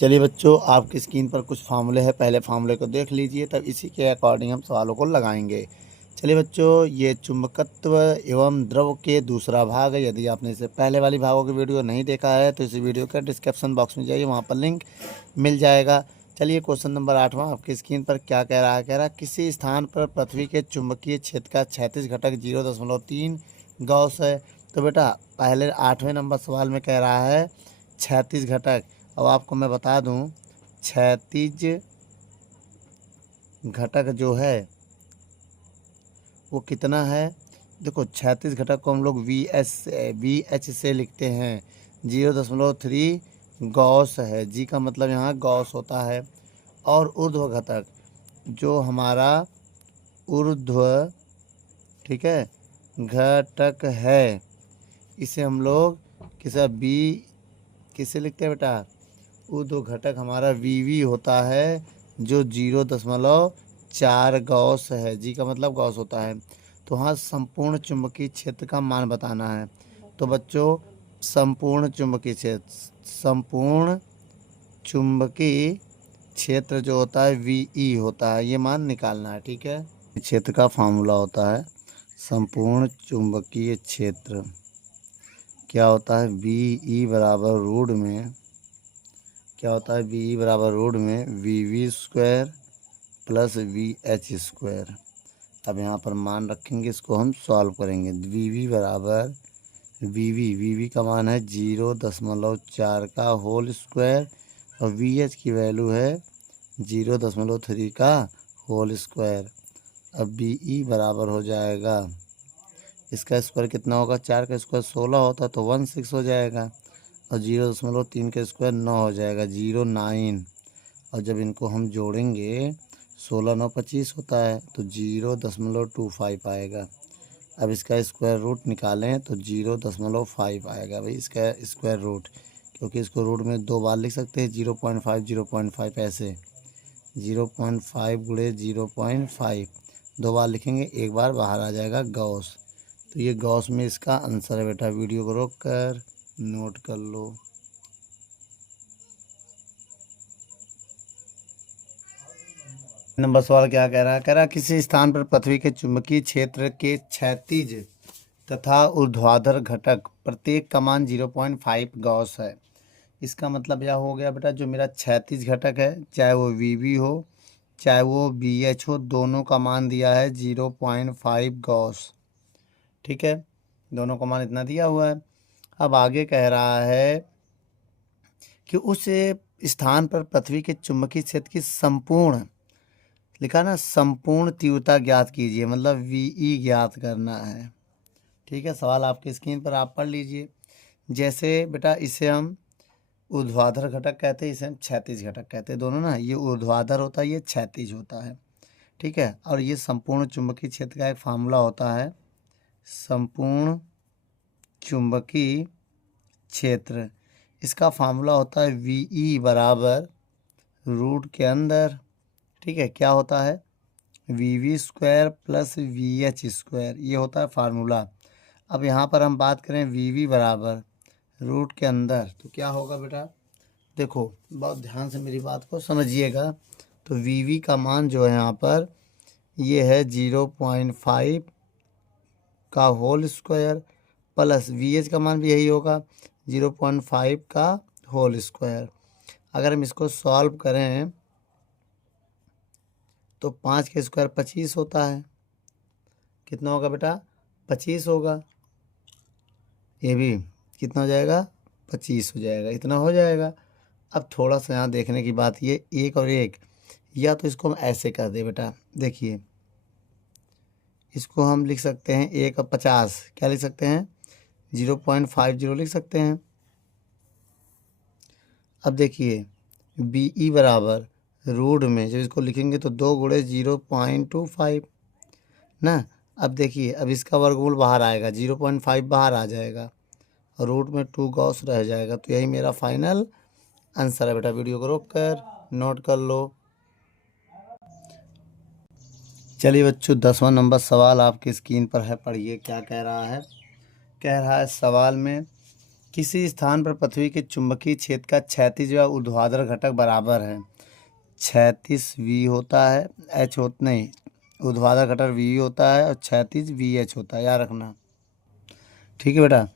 चलिए बच्चों, आपकी स्क्रीन पर कुछ फार्मूले हैं। पहले फार्मूले को देख लीजिए, तब इसी के अकॉर्डिंग हम सवालों को लगाएंगे। चलिए बच्चों, ये चुंबकत्व एवं द्रव के दूसरा भाग है। यदि आपने इससे पहले वाली भागों की वीडियो नहीं देखा है तो इस वीडियो के डिस्क्रिप्शन बॉक्स में जाइए, वहाँ पर लिंक मिल जाएगा। चलिए क्वेश्चन नंबर 8वां आपकी स्क्रीन पर क्या कह रहा है। कह रहा है किसी स्थान पर पृथ्वी के चुंबकीय क्षेत्र का 36 घटक 0.3 गॉस है। तो बेटा पहले 8वें नंबर सवाल में कह रहा है 36 घटक। अब आपको मैं बता दूं, 36 घटक जो है वो कितना है। देखो 36 घटक को हम लोग वी एच से लिखते हैं। 0.3 गॉस है। जी का मतलब यहाँ गॉस होता है। और ऊर्ध्व घटक जो हमारा ऊर्ध्व, ठीक है, घटक है, इसे हम लोग किसे लिखते हैं बेटा। ऊर्ध्व घटक हमारा वी होता है, जो 0.4 गॉस है। जी का मतलब गॉस होता है। तो हाँ, संपूर्ण चुंबकीय क्षेत्र का मान बताना है। तो बच्चों संपूर्ण चुंबकीय क्षेत्र जो होता है वी होता है, ये मान निकालना है। ठीक है, क्षेत्र का फार्मूला होता है संपूर्ण चुंबकीय क्षेत्र। क्या होता है, वी बराबर रूट में क्या होता है, वी बराबर रूट में V square plus V H square. अब यहाँ पर मान रखेंगे, इसको हम सॉल्व करेंगे। वी बराबर वी का मान है 0.4 का होल स्क्वायर और वी एच की वैल्यू है 0.3 का होल स्क्वायर। अब बी बराबर हो जाएगा, इसका स्क्वायर कितना होगा, 4 का स्क्वायर 16 होता है तो 16 हो जाएगा, और 0.3 का स्क्वायर 9 हो जाएगा, 09। और जब इनको हम जोड़ेंगे 16 9 25 होता है तो 0.25 आएगा। अब इसका स्क्वायर रूट निकालें तो 0.5 आएगा भाई, इसका स्क्वायर रूट। क्योंकि इसको रूट में 2 बार लिख सकते हैं, 0.5 ऐसे 0.5 गुणे 0.5 2 बार लिखेंगे, एक बार बाहर आ जाएगा गॉस। तो ये गॉस में इसका आंसर है बेटा। वीडियो को रोक कर नोट कर लो। नंबर सवाल क्या कह रहा है। कह रहा है किसी स्थान पर पृथ्वी के चुंबकीय क्षेत्र के क्षैतिज तथा ऊर्ध्वाधर घटक प्रत्येक का मान 0.5 गॉस है। इसका मतलब यह हो गया बेटा, जो मेरा क्षैतिज घटक है, चाहे वो वी हो चाहे वो बी एच हो, दोनों का मान दिया है 0.5 गॉस। ठीक है, दोनों का मान इतना दिया हुआ है। अब आगे कह रहा है कि उस स्थान पर पृथ्वी के चुंबकीय क्षेत्र की संपूर्ण, लिखा ना, संपूर्ण तीव्रता ज्ञात कीजिए, मतलब वी ज्ञात करना है। ठीक है, सवाल आपकी स्क्रीन पर आप पढ़ लीजिए। जैसे बेटा इसे हम ऊर्ध्वाधर घटक कहते हैं, इसे हम क्षैतिज घटक कहते हैं, दोनों ना। ये ऊर्ध्वाधर होता है, ये क्षैतिज होता है। ठीक है, और ये संपूर्ण चुंबकीय क्षेत्र का एक फार्मूला होता है, संपूर्ण चुंबकीय क्षेत्र। इसका फार्मूला होता है वी बराबर रूट के अंदर, ठीक है, क्या होता है, V square plus V H square, ये होता है फार्मूला। अब यहाँ पर हम बात करें वी बराबर रूट के अंदर, तो क्या होगा बेटा। देखो बहुत ध्यान से मेरी बात को समझिएगा। तो वी का मान जो है यहाँ पर, ये है 0.5 का whole square plus V H का मान भी यही होगा, 0.5 का होल स्क्वायर। अगर हम इसको सॉल्व करें तो 5 का स्क्वायर 25 होता है। कितना होगा बेटा, 25 होगा। ये भी कितना हो जाएगा, 25 हो जाएगा, इतना हो जाएगा। अब थोड़ा सा यहाँ देखने की बात, ये एक और एक, या तो इसको हम ऐसे कर दे बेटा, देखिए इसको हम लिख सकते हैं 1 और 50, क्या लिख सकते हैं, 0.50 लिख सकते हैं। अब देखिए बी बराबर रूट में जब इसको लिखेंगे तो 2 गुणे 0.25 ना। अब देखिए, अब इसका वर्गमूल बाहर आएगा, 0.5 बाहर आ जाएगा और रूट में 2 गॉस रह जाएगा। तो यही मेरा फाइनल आंसर है बेटा। वीडियो को रोक कर नोट कर लो। चलिए बच्चों, 10वां नंबर सवाल आपकी स्क्रीन पर है, पढ़िए क्या कह रहा है। कह रहा है सवाल में किसी स्थान पर पृथ्वी के चुंबकीय क्षेत्र का क्षैतिज व ऊर्ध्वाधर घटक बराबर है। क्षैतिज v होता है, h होता नहीं, ऊर्ध्वाधर घटक v होता है और क्षैतिज vh होता है, याद रखना। ठीक है बेटा,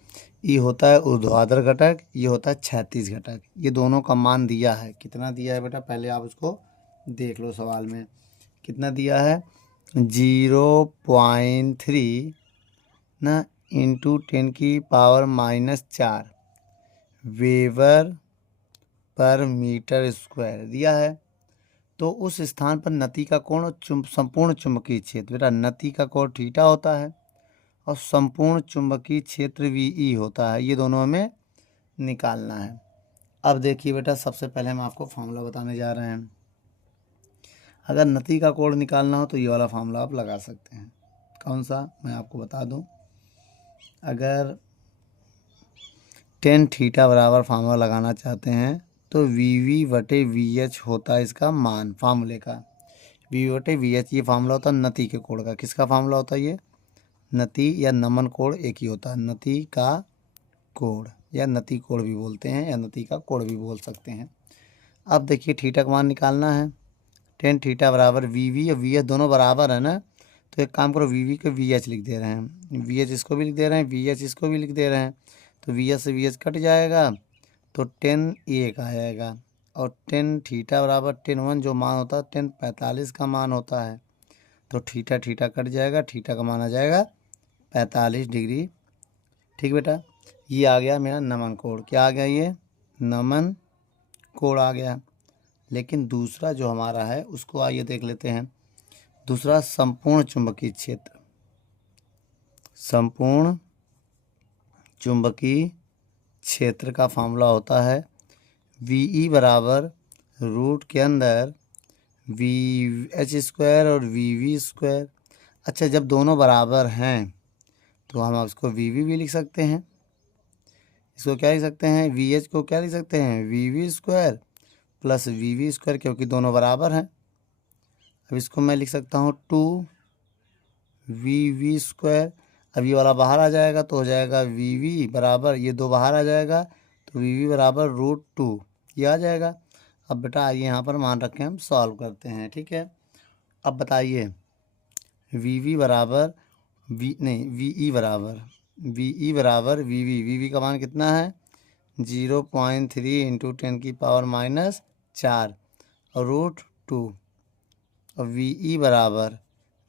ये होता है ऊर्ध्वाधर घटक, ये होता है क्षैतिज घटक। ये दोनों का मान दिया है, कितना दिया है बेटा, पहले आप उसको देख लो सवाल में कितना दिया है। 0.3 ना into 10⁻⁻4 weber per metre square दिया है। तो उस स्थान पर नति का कोण और संपूर्ण चुंबकीय क्षेत्र, बेटा नति का कोण थीटा होता है और संपूर्ण चुंबकीय क्षेत्र वी होता है। ये दोनों हमें निकालना है। अब देखिए बेटा, सबसे पहले हम आपको फॉर्मूला बताने जा रहे हैं। अगर नति का कोण निकालना हो तो ये वाला फॉर्मूला आप लगा सकते हैं। कौन सा, मैं आपको बता दूं। अगर टेन थीटा बराबर फार्मूला लगाना चाहते हैं तो VV/VH होता है इसका मान, फार्मूले का। VV/VH ये फार्मूला होता है नति के कोण का। किसका फार्मूला होता है ये, नति या नमन कोण एक ही होता है, नति का कोण या नति कोण भी बोलते हैं या नति का कोण भी बोल सकते हैं। अब देखिए थीटा का मान निकालना है। टेन थीटा बराबर VV और VH दोनों बराबर है ना, तो एक काम करो, VV को VH लिख दे रहे हैं, VH इसको भी लिख दे रहे हैं, VH इसको भी लिख दे रहे हैं। तो VH से VH कट जाएगा तो 10 आ जाएगा। और टेन थीटा बराबर 10 जो मान होता है 10/45 का मान होता है। तो थीटा थीटा कट जाएगा, थीटा का मान आ जाएगा 45 डिग्री। ठीक बेटा, ये आ गया मेरा नमन कोण। क्या आ गया, ये नमन कोण आ गया। लेकिन दूसरा जो हमारा है उसको आइए देख लेते हैं। दूसरा संपूर्ण चुंबकीय क्षेत्र, संपूर्ण चुंबकीय क्षेत्र का फार्मूला होता है VE बराबर रूट के अंदर VH² और VV²। अच्छा, जब दोनों बराबर हैं तो हम इसको VV भी लिख सकते हैं। इसको क्या लिख सकते हैं, VH को क्या लिख सकते हैं, VV² प्लस VV², क्योंकि दोनों बराबर हैं। अब इसको मैं लिख सकता हूँ 2VV²। अब ये वाला बाहर आ जाएगा तो हो जाएगा VV बराबर, ये दो बाहर आ जाएगा तो VV बराबर √2, ये आ जाएगा। अब बेटा आइए यहाँ पर मान रखें, हम सॉल्व करते हैं। ठीक है, अब बताइए VV बराबर VE बराबर VV का मान कितना है, 0.3 इंटू 10⁻⁻4 और √2 और VE बराबर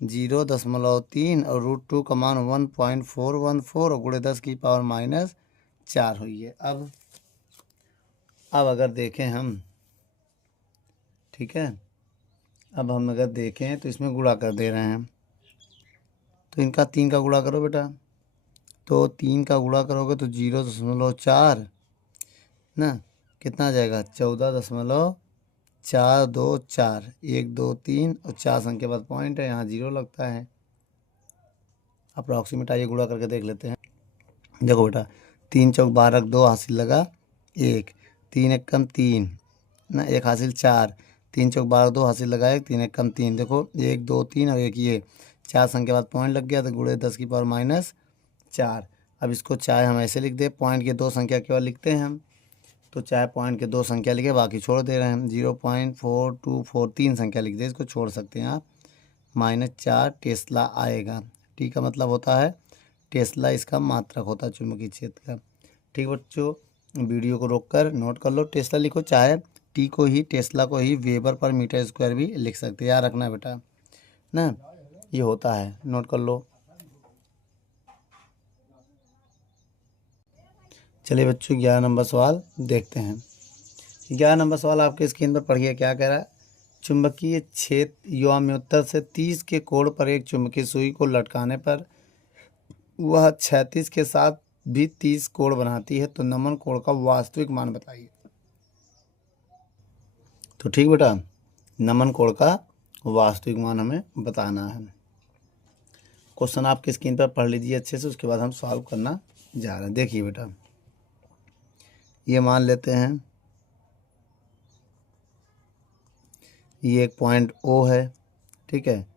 0.3 और √2 का मान 1.414 और गुणे 10⁻⁻4 हुई है। अब अगर देखें हम, ठीक है, अब हम अगर देखें तो इसमें गुणा कर दे रहे हैं। तो इनका 3 का गुणा करो बेटा, तो 3 का गुणा करोगे तो 0.4 ना, कितना आ जाएगा 14.424, 1 2 3 और 4 संख्या बाद पॉइंट है, यहाँ 0 लगता है। अप्रॉक्सीमेट आइए गुणा करके देख लेते हैं। देखो बेटा, 3 चौक 12, 2 हासिल लगा 1, 3 एक कम 3 ना, 1 हासिल 4, 3 चौक 12, 2 हासिल लगा 1, 3 एक कम 3। देखो 1 2 3 और एक ये 4 संख्या बाद पॉइंट लग गया तो गुणे 10⁻⁻4। अब इसको चाहे हम ऐसे लिख दे, पॉइंट के 2 संख्या केवल लिखते हैं हम, तो चाहे पॉइंट के 2 संख्या लिखे, बाकी छोड़ दे रहे हैं। 0.424 3 संख्या लिख दे, इसको छोड़ सकते हैं आप, -4 टेस्ला आएगा। टी का मतलब होता है टेस्ला, इसका मात्रक होता है चुंबकीय क्षेत्र का। ठीक बच्चों, वीडियो को रोककर नोट कर लो, टेस्ला लिखो, चाहे टी को ही, टेस्ला को ही वेबर पर मीटर स्क्वायर भी लिख सकते हैं, याद रखना बेटा ना, ये होता है, नोट कर लो। चलिए बच्चों, 11 नंबर सवाल देखते हैं। 11 नंबर सवाल आपके स्क्रीन पर पढ़िए, क्या कह रहा है। चुंबकीय क्षेत्र युवाम्योत्तर से 30 के कोण पर एक चुंबकीय सुई को लटकाने पर वह क्षैतिज के साथ भी 30 कोण बनाती है, तो नमन कोण का वास्तविक मान बताइए। तो ठीक बेटा, नमन कोण का वास्तविक मान हमें बताना है। क्वेश्चन आपकी स्क्रीन पर पढ़ लीजिए अच्छे से, उसके बाद हम सॉल्व करना जा रहे हैं। देखिए बेटा, ये मान लेते हैं ये एक पॉइंट O है, ठीक है।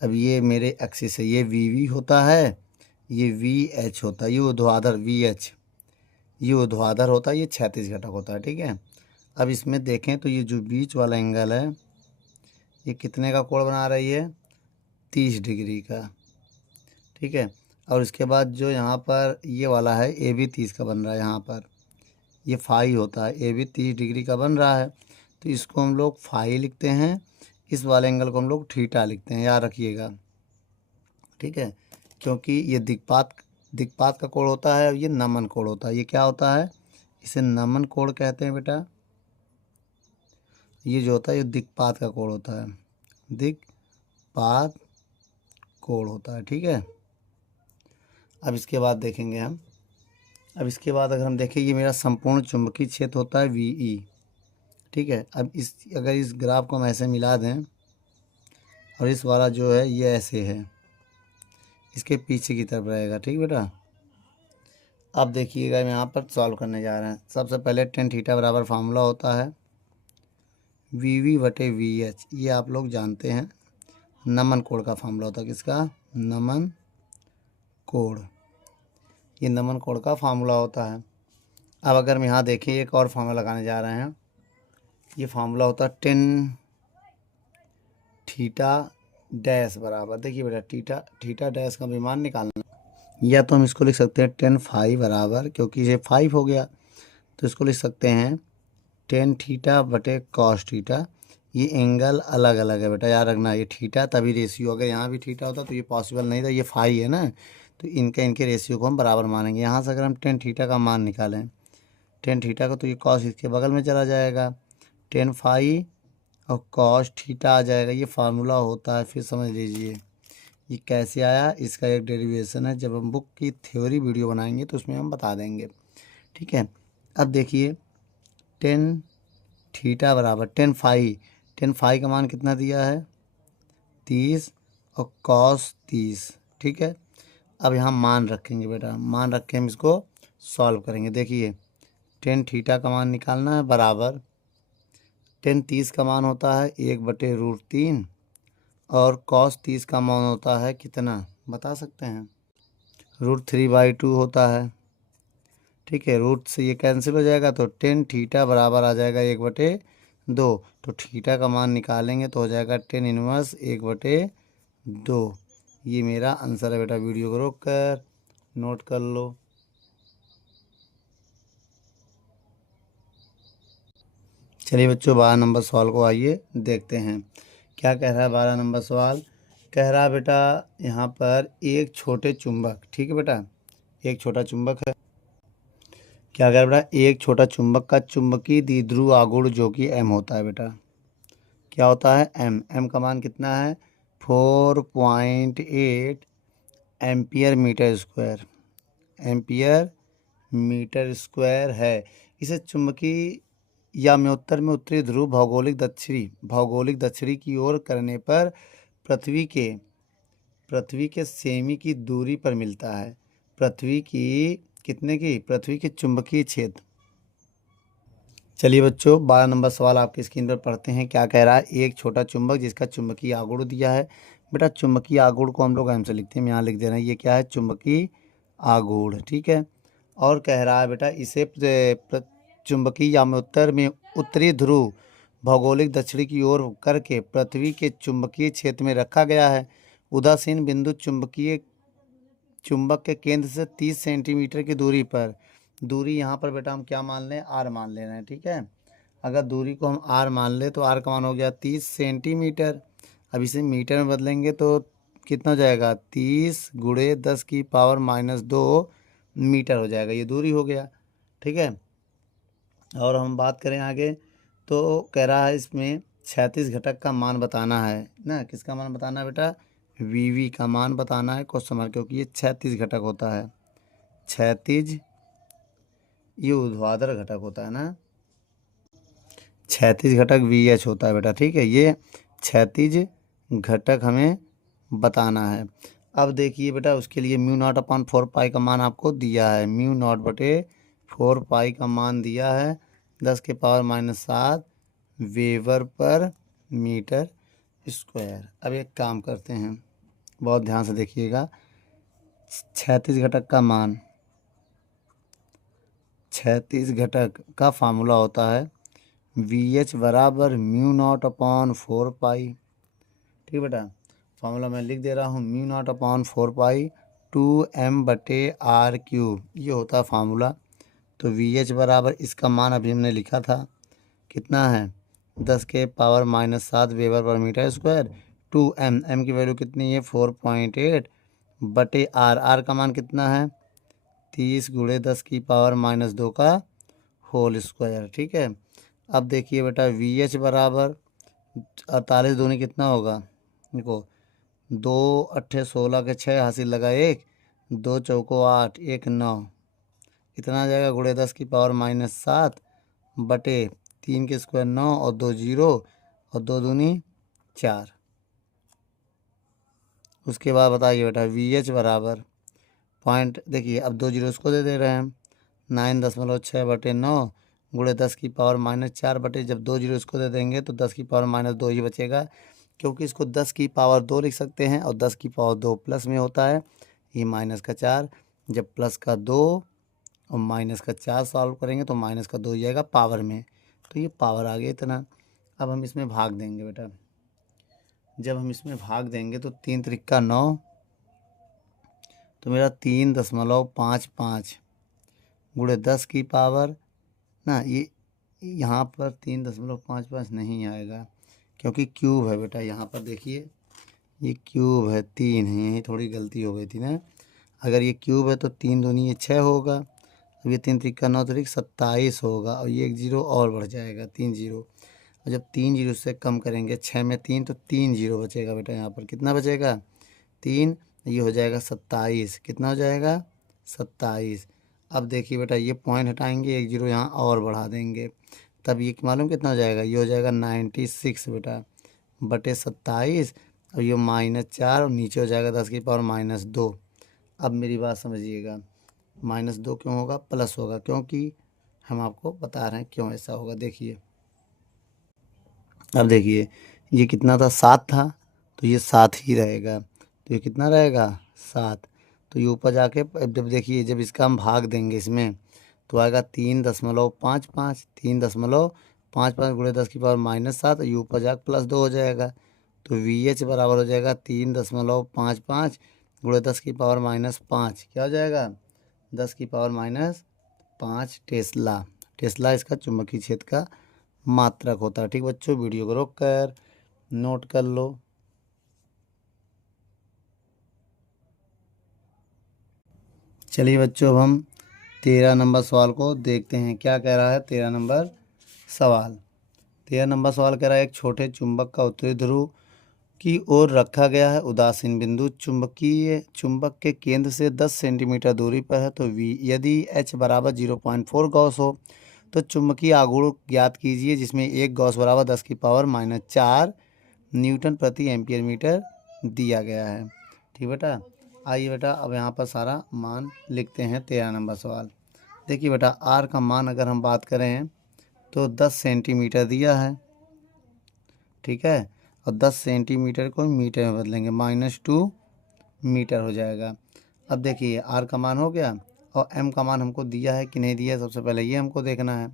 अब ये मेरे एक्सिस है, ये VV होता है, ये VH होता है, ये ऊर्ध्वाधर VH, ये ऊर्ध्वाधर होता है, ये क्षैतिज घटक होता है। ठीक है, अब इसमें देखें तो ये जो बीच वाला एंगल है ये कितने का कोण बना रही है, 30 डिग्री का। ठीक है, और इसके बाद जो यहाँ पर ये वाला है ए भी 30 का बन रहा है, यहाँ पर ये फाई होता है, ए भी 30 डिग्री का बन रहा है, तो इसको हम लोग फाई लिखते हैं, इस वाले एंगल को हम लोग थीटा लिखते हैं, याद रखिएगा। ठीक है, क्योंकि ये दिक्पात दिक्पात का कोण होता है और ये नमन कोण होता है। ये क्या होता है, इसे नमन कोण कहते हैं बेटा। ये जो होता है ये दिक्पात का कोण होता है, दिक्पात कोण होता है। ठीक है, अब इसके बाद देखेंगे हम, अब इसके बाद अगर हम देखें ये मेरा संपूर्ण चुंबकीय क्षेत्र होता है VE। ठीक है, अब अगर इस ग्राफ को हम ऐसे मिला दें और इस वाला जो है ये ऐसे है, इसके पीछे की तरफ रहेगा। ठीक बेटा, अब देखिएगा हम यहाँ पर सॉल्व करने जा रहे हैं। सबसे पहले टेन थीटा बराबर फार्मूला होता है VV/VH, ये आप लोग जानते हैं, नमन कोण का फार्मूला होता है। किसका, नमन कोण, ये नमन कोण का फार्मूला होता है। अब अगर हम यहाँ देखें एक और फार्मूला लगाने जा रहे हैं, ये फार्मूला होता है टेन थीटा डैश बराबर, देखिए बेटा थीटा डैश का विमान निकालना, या तो हम इसको लिख सकते हैं टेन फाई बराबर, क्योंकि ये 5 हो गया तो इसको लिख सकते हैं टेन थीटा बटे कॉस थीटा। ये एंगल अलग अलग है बेटा, याद रखना, ये थीटा तभी रेशियो, अगर यहाँ भी थीटा होता तो ये पॉसिबल नहीं था, ये फाई है ना, तो इनके रेशियो को हम बराबर मानेंगे। यहाँ से अगर हम टेन थीटा का मान निकालें, टेन थीटा का, तो ये कॉस इसके बगल में चला जाएगा, टेन फाई और कॉस थीटा आ जाएगा। ये फार्मूला होता है, फिर समझ लीजिए ये कैसे आया, इसका एक डेरिवेशन है, जब हम बुक की थ्योरी वीडियो बनाएंगे तो उसमें हम बता देंगे। ठीक है, अब देखिए टेन थीटा बराबर टेन फाई का मान कितना दिया है, 30 और कॉस 30। ठीक है, अब यहाँ मान रखेंगे बेटा, मान रख के हम इसको सॉल्व करेंगे। देखिए टेन थीटा का मान निकालना है बराबर, टेन 30 का मान होता है 1/√3 और कॉस 30 का मान होता है कितना, बता सकते हैं, √3/2 होता है। ठीक है, रूट से ये कैंसिल हो जाएगा तो टेन थीटा बराबर आ जाएगा 1/2, तो थीटा का मान निकालेंगे तो हो जाएगा टेन इनवर्स 1/2। ये मेरा आंसर है बेटा, वीडियो को रोक कर नोट कर लो। चलिए बच्चों 12 नंबर सवाल को आइए देखते हैं, क्या कह रहा है 12 नंबर सवाल। कह रहा है बेटा यहाँ पर एक छोटे चुंबक, ठीक है बेटा, एक छोटा चुंबक है, क्या कह रहा है बेटा, एक छोटा चुंबक का चुंबकीय द्विध्रुव आघूर्ण जो कि M होता है बेटा, क्या होता है, M का मान कितना है, 4.8 ampere metre square, ampere metre square है। इसे चुंबकीय या म्योत्तर में उत्तरी ध्रुव भौगोलिक दक्षिणी की ओर करने पर पृथ्वी के सेमी की दूरी पर मिलता है। पृथ्वी की कितने की, पृथ्वी के चुंबकीय क्षेत्र। चलिए बच्चों 12 नंबर सवाल आपकी स्क्रीन पर पढ़ते हैं, क्या कह रहा है, एक छोटा चुंबक जिसका चुंबकीय आघूर्ण दिया है। बेटा चुंबकीय आघूर्ण को हम लोग M से लिखते हैं, यहाँ लिख दे रहे हैं, ये क्या है, चुंबकीय आघूर्ण। ठीक है, और कह रहा है बेटा इसे चुंबकीय याम्योत्तर में उत्तरी ध्रुव भौगोलिक दक्षिणी की ओर करके पृथ्वी के चुंबकीय क्षेत्र में रखा गया है। उदासीन बिंदु चुंबक के केंद्र से 30 सेंटीमीटर की दूरी पर, दूरी यहाँ पर बेटा हम क्या मान लें, R मान ले रहे हैं। ठीक है, अगर दूरी को हम R मान ले तो R का मान हो गया 30 सेंटीमीटर। अब इसे मीटर में बदलेंगे तो कितना हो जाएगा, 30 × 10⁻² मीटर हो जाएगा, ये दूरी हो गया। ठीक है, और हम बात करें आगे तो कह रहा है इसमें क्षैतिज घटक का मान बताना है ना, किसका मान बताना है बेटा, VV का मान बताना है क्वेश्चन मार्क, क्योंकि ये क्षैतिज घटक होता है, क्षैतिज, ये ऊर्ध्वाधर घटक होता है ना, क्षैतिज घटक VH होता है बेटा। ठीक है, ये क्षैतिज घटक हमें बताना है। अब देखिए बेटा उसके लिए μ0/4 का मान आपको दिया है, μ0/4 का मान दिया है 10⁻⁷ वेबर पर मीटर स्क्वायर। अब एक काम करते हैं, बहुत ध्यान से देखिएगा, क्षैतिज घटक का मान क्षैतिज घटक का फार्मूला होता है VH बराबर म्यू नॉट अपॉन 4 पाई। ठीक बेटा, फार्मूला मैं लिख दे रहा हूँ, म्यू नॉट अपॉन 4 पाई 2m/r³, ये होता है फार्मूला। तो VH बराबर इसका मान अभी हमने लिखा था कितना है, 10⁻⁻7 weber per metre square. 2m, m की वैल्यू कितनी है 4.8/r, r का मान कितना है 30 × 10⁻⁻2 का होल स्क्वायर। ठीक है, अब देखिए बेटा VH बराबर 48 दूनी कितना होगा, देखो 2 × 8 = 16 के 6 हासिल लगा 1, 2 चौको 8, 1 9, इतना आ जाएगा × 10⁻⁻7 बटे 3 के स्क्वायर 9 और 2 0 और 2 दूनी 4। उसके बाद बताइए बेटा VH बराबर पॉइंट, देखिए अब 2 जीरो इसको दे रहे हैं 9.6/9 × 10⁻⁻4 बटे, जब 2 जीरो इसको दे देंगे तो 10⁻⁻2 ही बचेगा, क्योंकि इसको 10⁻2 लिख सकते हैं और 10⁻2 प्लस में होता है, ये -4, जब +2 और -4 सॉल्व करेंगे तो -2 ही जाएगा पावर में, तो ये पावर आ गया इतना। अब हम इसमें भाग देंगे बेटा, जब हम इसमें भाग देंगे तो 3 त्रिक्का 9, तो मेरा 3.55 × 10 की पावर ना, ये यहाँ पर 3.55 नहीं आएगा क्योंकि क्यूब है बेटा, यहाँ पर देखिए ये क्यूब है, 3 है, यही थोड़ी गलती हो गई थी ना। अगर ये क्यूब है तो 3 दूनी ये 6 होगा, अब ये 3 त्रिक्का 9 त्रिक 27 होगा, और ये 1 जीरो और बढ़ जाएगा 3 जीरो, और जब 3 जीरो से कम करेंगे 6 में 3 तो 3 जीरो बचेगा बेटा, यहाँ पर कितना बचेगा 3, ये हो जाएगा 27, कितना हो जाएगा 27। अब देखिए बेटा ये पॉइंट हटाएंगे, 1 जीरो यहाँ और बढ़ा देंगे, तब ये मालूम कितना हो जाएगा, ये हो जाएगा 96 बेटा बटे 27, और ये -4 और नीचे हो जाएगा 10⁻2। अब मेरी बात समझिएगा, -2 क्यों होगा, प्लस होगा, क्योंकि हम आपको बता रहे हैं क्यों ऐसा होगा। देखिए अब देखिए ये कितना था 7 था, तो ये 7 ही रहेगा, तो ये कितना रहेगा 7, तो ये ऊपर जाके जब देखिए जब इसका हम भाग देंगे इसमें तो आएगा 3.55, 3.55 × 10⁻⁻7, ये ऊपर जाकर +2 हो जाएगा, तो VH बराबर हो जाएगा 3.55 × 10⁻⁻5, क्या हो जाएगा 10⁻⁻5 टेस्ला। टेस्ला इसका चुंबकीय क्षेत्र का मात्रक होता है। ठीक बच्चों, वीडियो को रोक कर नोट कर लो। चलिए बच्चों, अब हम 13 नंबर सवाल को देखते हैं, क्या कह रहा है 13 नंबर सवाल। 13 नंबर सवाल कह रहा है एक छोटे चुंबक का उत्तरी ध्रुव की ओर रखा गया है, उदासीन बिंदु चुंबक के केंद्र से 10 सेंटीमीटर दूरी पर है, तो यदि H बराबर 0.4 गॉस हो तो चुंबकीय आघूर्ण ज्ञात कीजिए, जिसमें एक गॉस बराबर 10⁻⁻4 न्यूटन प्रति एम्पियर मीटर दिया गया है। ठीक बेटा, आइए बेटा अब यहाँ पर सारा मान लिखते हैं। 13 नंबर सवाल, देखिए बेटा R का मान अगर हम बात करें तो 10 सेंटीमीटर दिया है, ठीक है, और 10 सेंटीमीटर को मीटर में बदलेंगे, -2 मीटर हो जाएगा। अब देखिए R का मान हो गया, और M का मान हमको दिया है कि नहीं दिया है, सबसे पहले ये हमको देखना है।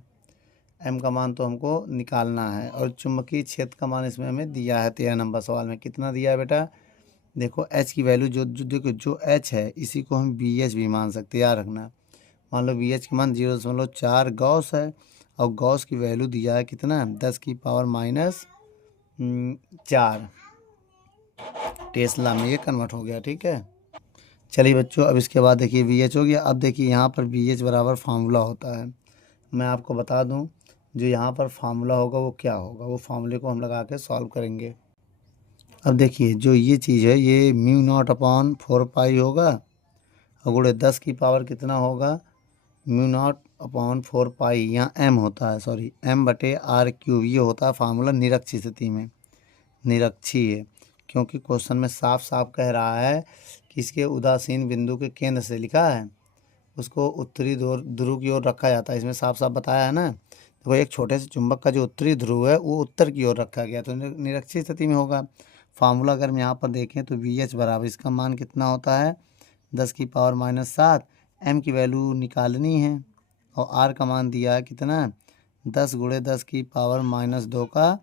M का मान तो हमको निकालना है, और चुंबकीय क्षेत्र का मान इसमें हमें दिया है 13 नंबर सवाल में, कितना दिया है बेटा, देखो H की वैल्यू जो H है इसी को हम BH भी मान सकते हैं, याद रखना। मान लो BH का मान 0.4 गॉस है, और गॉस की वैल्यू दिया है कितना 10⁻⁻4 टेस्ला में ये कन्वर्ट हो गया। ठीक है, चलिए बच्चों अब इसके बाद देखिए VH हो गया। अब देखिए यहाँ पर VH बराबर फार्मूला होता है, मैं आपको बता दूं जो यहाँ पर फार्मूला होगा वो क्या होगा, वो फार्मूले को हम लगा के सॉल्व करेंगे। अब देखिए जो ये चीज़ है ये म्यू नॉट अपॉन 4 पाई होगा, और गुणे 10 की पावर कितना होगा म्यू नॉट अपॉन 4 पाई, यहाँ M होता है, सॉरी M/r³, ये होता है फार्मूला निरक्षीय स्थिति में, निरक्षीय है क्योंकि क्वेश्चन में साफ साफ कह रहा है कि इसके उदासीन बिंदु के केंद्र से लिखा है उसको उत्तरी ध्रुव की ओर रखा जाता है, इसमें साफ साफ बताया है ना। देखो एक छोटे से चुंबक का जो उत्तरी ध्रुव है वो उत्तर की ओर रखा गया, तो निरक्षीय स्थिति में होगा। फार्मूला अगर हम यहाँ पर देखें तो VH बराबर इसका मान कितना होता है 10⁻⁻7, M की वैल्यू निकालनी है और आर का मान दिया है कितना, 10 × 10⁻² का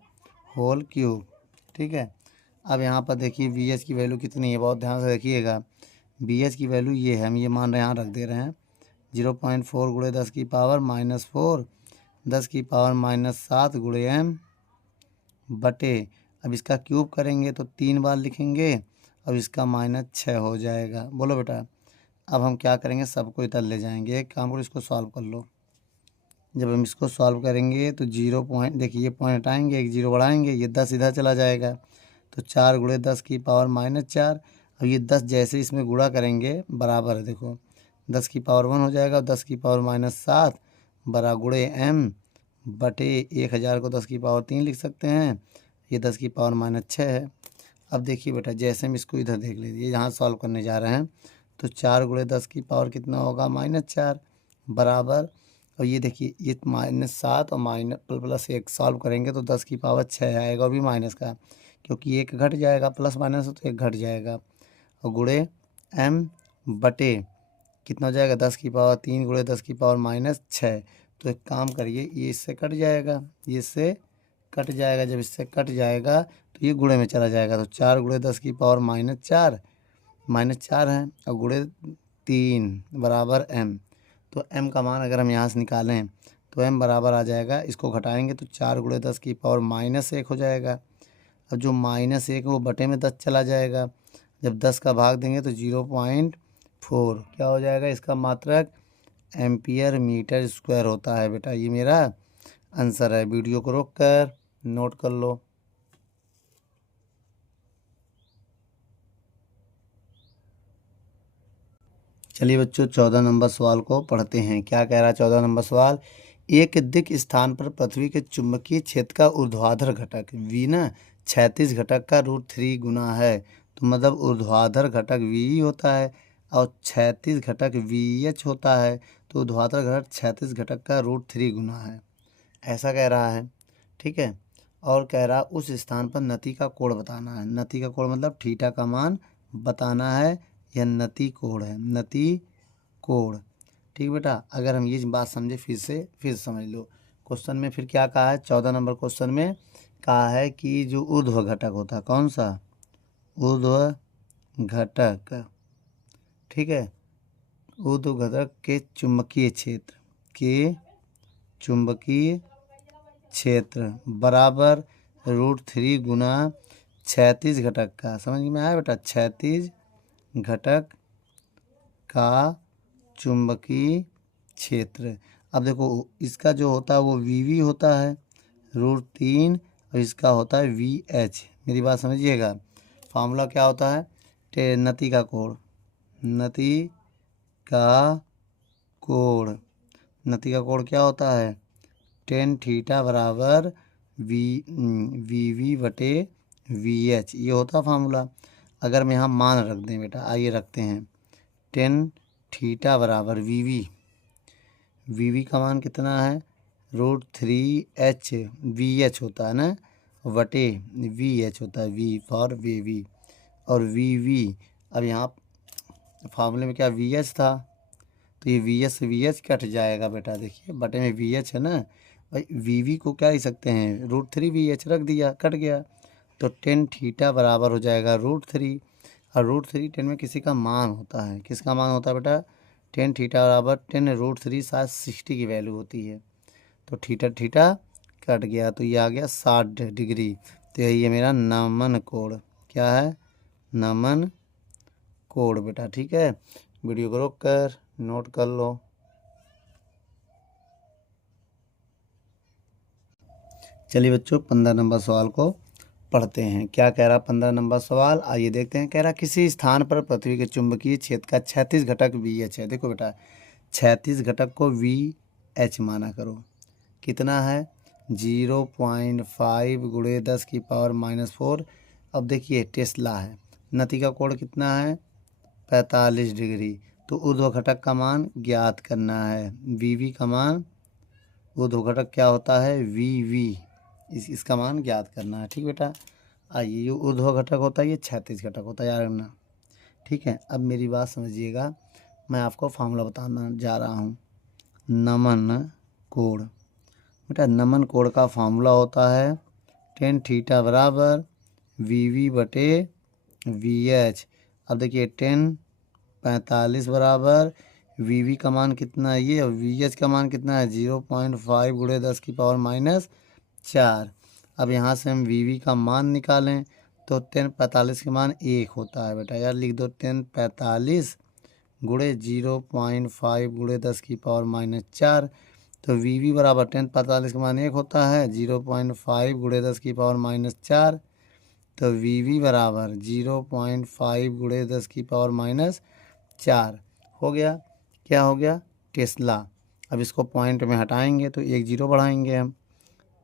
होल क्यूब। ठीक है, अब यहाँ पर देखिए वी एच की वैल्यू कितनी है, बहुत ध्यान से देखिएगा। वी एच की वैल्यू ये है, हम ये मान रहे हैं, यहाँ रख दे रहे हैं 0.4 × 10⁻⁻4 10⁻⁻7 × m बटे, अब इसका क्यूब करेंगे तो 3 बार लिखेंगे, अब इसका -6 हो जाएगा। बोलो बेटा, अब हम क्या करेंगे, सबको इधर ले जाएंगे। एक काम करो, इसको सॉल्व कर लो। जब हम इसको सॉल्व करेंगे तो 0 पॉइंट, देखिए ये पॉइंट हटाएंगे, एक 0 बढ़ाएंगे, ये 10 इधर चला जाएगा, तो 4 × 10⁻⁻4। अब ये 10 जैसे इसमें गुणा करेंगे बराबर है, देखो 10⁻1 हो जाएगा, 10⁻7 बरा गुणे m बटे 1000 को 10⁻3 लिख सकते हैं, ये 10⁻6 है। अब देखिए बेटा, जैसे हम इसको इधर देख लीजिए, यहाँ सॉल्व करने जा रहे हैं, तो 4 × 10 की पावर कितना होगा, -4 बराबर, और ये देखिए ये -7 और +1 सॉल्व करेंगे तो 10⁻6 आएगा, और भी माइनस का, क्योंकि एक घट जाएगा, प्लस माइनस तो एक घट जाएगा, और गुणे m बटे कितना हो जाएगा, 10⁻3 × 10⁻6। तो एक काम करिए, ये इससे कट जाएगा, ये इससे कट जाएगा, जब इससे कट जाएगा तो ये गुणे में चला जाएगा, तो 4 × 10⁻4 -4 है, और गुणे 3 बराबर m। तो m का मान अगर हम यहाँ से निकालें तो m बराबर आ जाएगा, इसको घटाएंगे तो 4 × 10⁻1 हो जाएगा। अब जो -1 है वो बटे में 10 चला जाएगा, जब 10 का भाग देंगे तो 0.4 क्या हो जाएगा, इसका मात्रक एम्पियर मीटर स्क्वायर होता है। बेटा ये मेरा आंसर है। वीडियो को रोक कर नोट कर लो। चलिए बच्चों, 14 नंबर सवाल को पढ़ते हैं। क्या कह रहा है 14 नंबर सवाल, एक दिक स्थान पर पृथ्वी के चुंबकीय क्षेत्र का ऊर्ध्वाधर घटक v ना क्षैतिज घटक का √3 गुना है। तो मतलब ऊर्ध्वाधर घटक v होता है और क्षैतिज घटक vh होता है, तो ऊर्ध्वाधर घटक क्षैतिज घटक का √3 गुना है, ऐसा कह रहा है। ठीक है, और कह रहा उस स्थान पर नति का कोण बताना है। नति का कोण मतलब थीटा का मान बताना है, यह नति कोण है, नति कोण। ठीक बेटा, अगर हम ये बात समझे फिर समझ लो। क्वेश्चन में फिर क्या कहा है, 14 नंबर क्वेश्चन में कहा है कि जो ऊर्ध्व घटक होता है, कौन सा ऊर्ध्व घटक, ठीक है, ऊर्ध्व घटक के चुंबकीय क्षेत्र बराबर √3 गुना क्षैतिज घटक का, समझ में आया बेटा, क्षैतिज घटक का चुंबकीय क्षेत्र। अब देखो इसका जो होता है वो वी होता है √3, और इसका होता है VH। मेरी बात समझिएगा, फार्मूला क्या होता है, नति का कोण, नति का कोण क्या होता है, tan थीटा बराबर वी बटे VH, ये होता है फार्मूला। अगर हम यहाँ मान रख दें बेटा, आइए रखते हैं, tan थीटा बराबर वी का मान कितना है, √3h, VH होता है ना, बटे VH होता है, V फॉर वी, और वी अब यहाँ फार्मूले में क्या VH था, तो ये VH से VH कट जाएगा बेटा, देखिए बटे में VH है ना भाई, वी को क्या लिख सकते हैं, √3VH रख दिया, कट गया, तो tan थीटा बराबर हो जाएगा √3, और √3 tan में किसी का मान होता है, किसका मान होता है बेटा, tan थीटा बराबर tan √3 शायद 60 की वैल्यू होती है, तो थीटा कट गया, तो ये आ गया 60 डिग्री। तो यही है मेरा नमन कोण, क्या है, नमन कोण बेटा। ठीक है, वीडियो को रोक कर नोट कर लो। चलिए बच्चों, 15 नंबर सवाल को पढ़ते हैं। क्या कह रहा 15 नंबर सवाल, आइए देखते हैं। कह रहा किसी स्थान पर पृथ्वी के चुंबकीय क्षेत्र का क्षैतिज घटक VH है। देखो बेटा, क्षैतिज घटक को VH माना करो, कितना है 0.5 × 10⁻⁴। अब देखिए टेस्ला है, नति का कोण कितना है 45 डिग्री, तो ऊर्ध्व घटक का मान ज्ञात करना है। वी का मान, ऊर्ध्व घटक क्या होता है वी, इसका मान ज्ञात करना है। ठीक बेटा, आइए, ये ऊर्ध्व घटक होता है, ये क्षैतिज घटक होता है, याद रखना। ठीक है, अब मेरी बात समझिएगा, मैं आपको फार्मूला बताना जा रहा हूँ। नमन कोण। बेटा नमन कोण का फॉर्मूला होता है टेन थीटा बराबर वी बटे वी एच। अब देखिए 10 45 बराबर वी का मान कितना है ये और वी एच का मान कितना है 0.5 गुणे 10⁻⁴। अब यहाँ से हम वी का मान निकालें तो 10 45 के मान 1 होता है बेटा, यार लिख दो 10 45 गुणे 0.5 गुणे 10⁻⁴। तो वी बराबर 10 45 के मान 1 होता है 0.5 गुणे 10⁻⁴। तो वी बराबर 0.5 गुणे 10⁻⁴ हो गया। क्या हो गया? टेस्ला। अब इसको पॉइंट में हटाएंगे तो एक जीरो बढ़ाएंगे हम,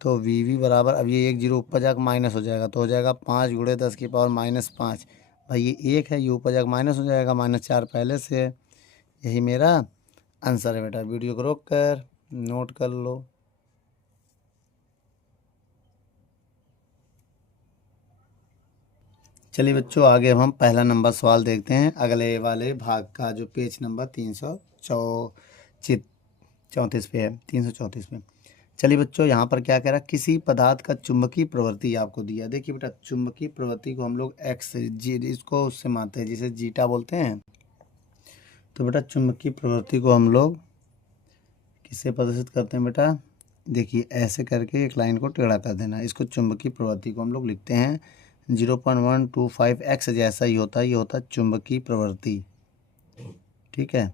तो वी बराबर, अब ये एक जीरो ऊपर जाकर माइनस हो जाएगा तो हो जाएगा 5 गुणे 10⁻⁵। भाई ये एक है, ये ऊपर जाकर माइनस हो जाएगा, -4 पहले से है। यही मेरा आंसर है बेटा। वीडियो को रोक कर नोट कर लो। चलिए बच्चों आगे हम पहला नंबर सवाल देखते हैं अगले वाले भाग का, जो पेज नंबर 334 पे है, 334 पे। चलिए बच्चों यहाँ पर क्या कह रहा है, किसी पदार्थ का चुंबकीय प्रवृत्ति आपको दिया। देखिए बेटा चुंबकीय प्रवृत्ति को हम लोग एक्स जी इसको उससे मानते हैं जिसे जीटा बोलते हैं। तो बेटा चुंबकीय प्रवृत्ति को हम लोग किससे प्रदर्शित करते हैं बेटा, देखिए ऐसे करके एक लाइन को टेढ़ा कर देना। इसको चुंबकीय प्रवृत्ति को हम लोग लिखते हैं 0.125 एक्स जैसा ही होता है, ये होता है चुंबकीय प्रवृत्ति। ठीक है,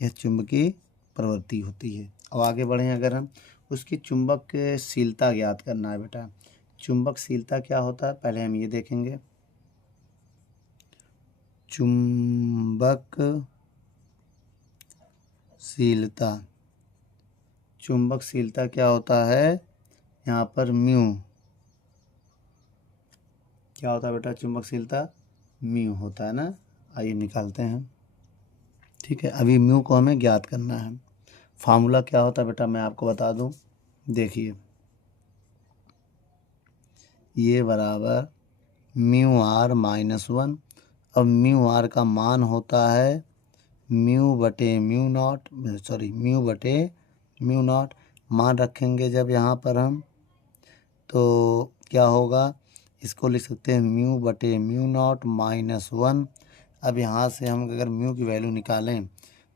यह चुंबकीय प्रवृत्ति होती है। अब आगे बढ़ें, अगर हम उसकी चुंबकशीलता ज्ञात करना है बेटा। चुंबकशीलता क्या होता है पहले हम ये देखेंगे। चुंबकशीलता, चुंबकशीलता क्या होता है यहाँ पर म्यू। क्या होता है बेटा चुंबकशीलता? म्यू होता है ना। आइए निकालते हैं। ठीक है, अभी म्यू को हमें ज्ञात करना है। फार्मूला क्या होता है बेटा मैं आपको बता दूं। देखिए ये बराबर μr-1। अब μr का मान होता है म्यू बटे म्यू नॉट। मान रखेंगे जब यहाँ पर हम, तो क्या होगा, इसको लिख सकते हैं म्यू बटे म्यू नॉट -1। अब यहाँ से हम अगर म्यू की वैल्यू निकालें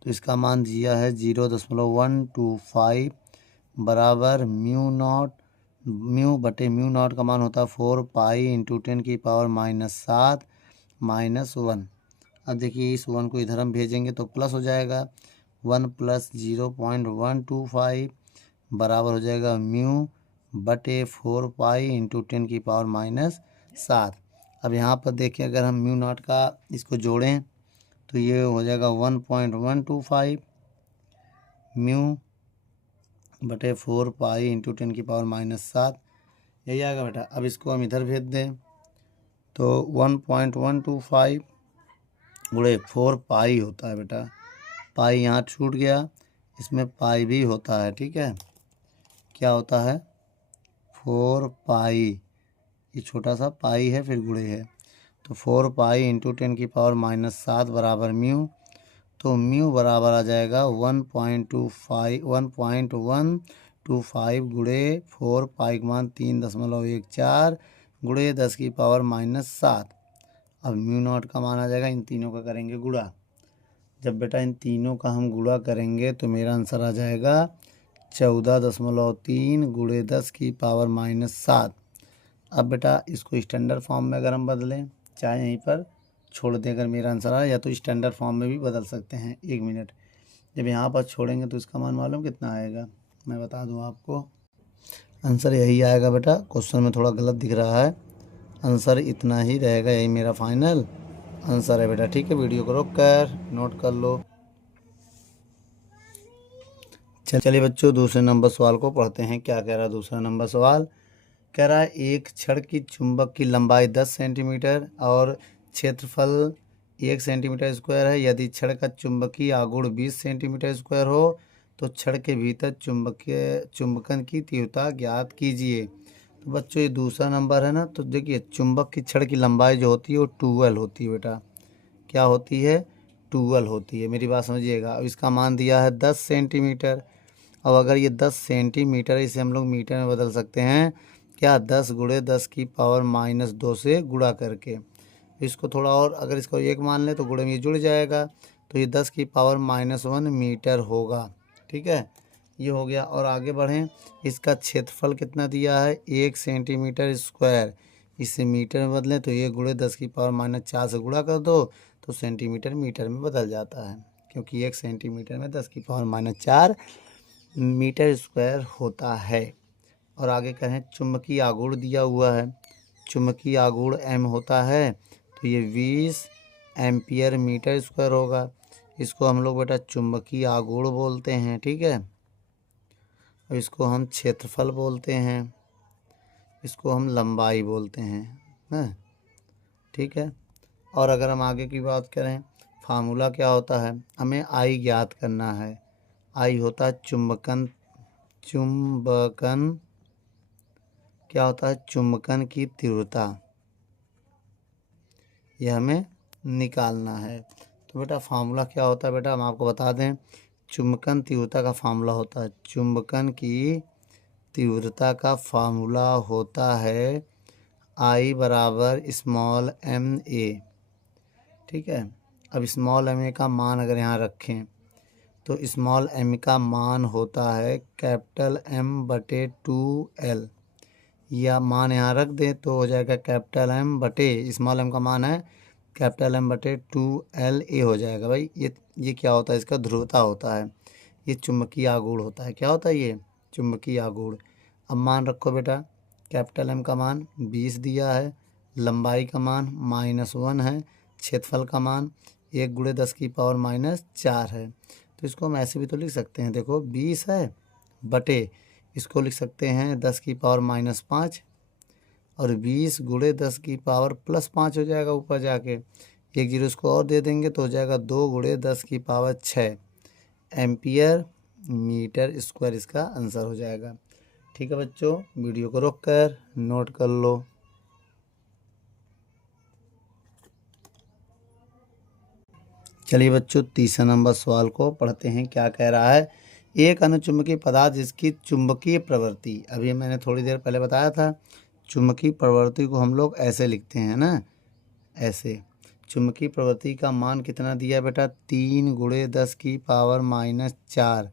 तो इसका मान दिया है 0.125 बराबर म्यू बटे म्यू नॉट का मान होता है 4 पाई इंटू 10⁻⁷ -1। अब देखिए इस 1 को इधर हम भेजेंगे तो प्लस हो जाएगा, 1 + 0.125 बराबर हो जाएगा म्यू बटे 4 पाई इंटू 10⁻⁷। अब यहाँ पर देखिए अगर हम म्यू नॉट का इसको जोड़ें तो ये हो जाएगा 1.125 म्यू बटे 4 पाई इंटू 10⁻⁷। यही आएगा बेटा। अब इसको हम इधर भेज दें तो 1.125 गुणे 4 पाई होता है बेटा। पाई यहाँ छूट गया, इसमें पाई भी होता है। ठीक है, क्या होता है 4 पाई, ये छोटा सा पाई है फिर गुणे है, तो 4 पाई इंटू 10⁻⁷ बराबर म्यू। तो म्यू बराबर आ जाएगा 1.125 गुणे 4 पाई का मान 3.14 गुणे 10⁻⁷। अब म्यू नॉट का मान आ जाएगा, इन तीनों का करेंगे गुणा। जब बेटा इन तीनों का हम गुणा करेंगे तो मेरा आंसर आ जाएगा 14.3 गुणे 10⁻⁷। अब बेटा इसको स्टैंडर्ड फॉर्म में अगर हम बदलें, चाहे यहीं पर छोड़ दें, अगर मेरा आंसर आया, या तो स्टैंडर्ड फॉर्म में भी बदल सकते हैं। 1 मिनट, जब यहाँ पर छोड़ेंगे तो इसका मान मालूम कितना आएगा, मैं बता दूँ आपको। आंसर यही आएगा बेटा, क्वेश्चन में थोड़ा गलत दिख रहा है, आंसर इतना ही रहेगा, यही मेरा फाइनल आंसर है बेटा। ठीक है, वीडियो को रोक कर नोट कर लो। चलिए बच्चों दूसरे नंबर सवाल को पढ़ते हैं। क्या कह रहा है दूसरा नंबर सवाल, कह रहा है एक छड़ की चुंबक की लंबाई 10 सेंटीमीटर और क्षेत्रफल 1 सेंटीमीटर स्क्वायर है। यदि छड़ का चुंबकीय आघूर्ण 20 सेंटीमीटर स्क्वायर हो तो छड़ के भीतर चुंबकन की तीव्रता ज्ञात कीजिए। तो बच्चों ये दूसरा नंबर है ना, तो देखिए चुंबक की छड़ की लंबाई जो होती है वो 12 होती है बेटा। क्या होती है? 12 होती है, मेरी बात समझिएगा। अब इसका मान दिया है 10 सेंटीमीटर, अब अगर ये 10 सेंटीमीटर है, इसे हम लोग मीटर में बदल सकते हैं क्या, 10 गुणे 10 की पावर माइनस 2 से गुणा करके। इसको थोड़ा और अगर इसको 1 मान लें तो गुणे में ये जुड़ जाएगा, तो ये 10 की पावर -1 मीटर होगा। ठीक है, ये हो गया। और आगे बढ़ें, इसका क्षेत्रफल कितना दिया है, 1 सेंटीमीटर स्क्वायर। इसे मीटर में बदलें तो ये गुणे 10 की पावर -4 से गुणा कर दो तो सेंटीमीटर मीटर में बदल जाता है, क्योंकि 1 सेंटीमीटर में 10 की पावर -4 मीटर स्क्वायर होता है। और आगे कहें चुंबकीय आघूर्ण दिया हुआ है, चुंबकीय आघूर्ण m होता है, तो ये 20 एम्पियर मीटर स्क्वायर होगा। इसको हम लोग बेटा चुंबकीय आघूर्ण बोलते हैं। ठीक है, और इसको हम क्षेत्रफल बोलते हैं, इसको हम लंबाई बोलते हैं ना। ठीक है, और अगर हम आगे की बात करें, फार्मूला क्या होता है, हमें आई ज्ञात करना है। आई होता है चुंबकन, चुंबकन क्या होता है, चुंबकन की तीव्रता, यह हमें निकालना है। तो बेटा फार्मूला क्या होता है, बेटा हम आपको बता दें, चुंबकन तीव्रता का फार्मूला होता है, चुंबकन की तीव्रता का फार्मूला होता है आई बराबर स्मॉल एम ए। ठीक है, अब स्मॉल एम ए का मान अगर यहाँ रखें तो स्मॉल एम का मान होता है कैपिटल एम बटे 2L। या मान यहाँ रख दें तो हो जाएगा कैपिटल एम बटे, स्मॉल एम का मान है कैपिटल एम बटे 2LA हो जाएगा। भाई ये क्या होता है, इसका ध्रुवता होता है, ये चुंबकीय आघूर्ण होता है। क्या होता है ये, चुंबकीय आघूर्ण। अब मान रखो बेटा, कैपिटल एम का मान 20 दिया है, लंबाई का मान -1 है, क्षेत्रफल का मान 1 गुणे 10 की पावर -4 है। तो इसको हम ऐसे भी तो लिख सकते हैं, देखो 20 है बटे, इसको लिख सकते हैं 10 की पावर -5, और 20 गुणे 10 की पावर +5 हो जाएगा ऊपर जाके, एक जीरो इसको और दे देंगे तो हो जाएगा 2 गुणे 10 की पावर 6 एम्पियर मीटर स्क्वायर, इसका आंसर हो जाएगा। ठीक है बच्चों, वीडियो को रोक कर नोट कर लो। चलिए बच्चों, तीसरा नंबर सवाल को पढ़ते हैं। क्या कह रहा है, एक अनुचुंबकीय पदार्थ जिसकी चुंबकीय प्रवृत्ति, अभी मैंने थोड़ी देर पहले बताया था, चुंबकीय प्रवृत्ति को हम लोग ऐसे लिखते हैं ना, ऐसे। चुंबकीय प्रवृत्ति का मान कितना दिया बेटा, 3 गुणे 10 की पावर -4।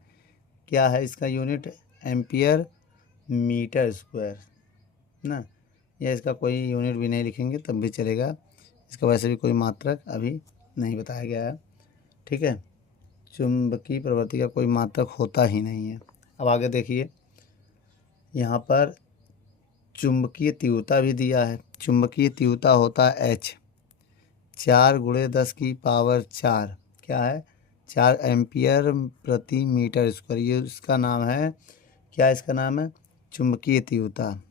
क्या है इसका यूनिट, एम्पियर मीटर स्क्वायर ना, या इसका कोई यूनिट भी नहीं लिखेंगे तब भी चलेगा, इसका वैसे भी कोई मात्रक अभी नहीं बताया गया है। ठीक है, चुंबकीय प्रवृत्ति का कोई मात्रक होता ही नहीं है। अब आगे देखिए, यहाँ पर चुंबकीय तीव्रता भी दिया है, चुंबकीय तीव्रता होता है H, 4 गुणे 10 की पावर 4, क्या है 4 एम्पियर प्रति मीटर स्क्वायर, ये इसका नाम है, क्या इसका नाम है, चुंबकीय तीव्रता,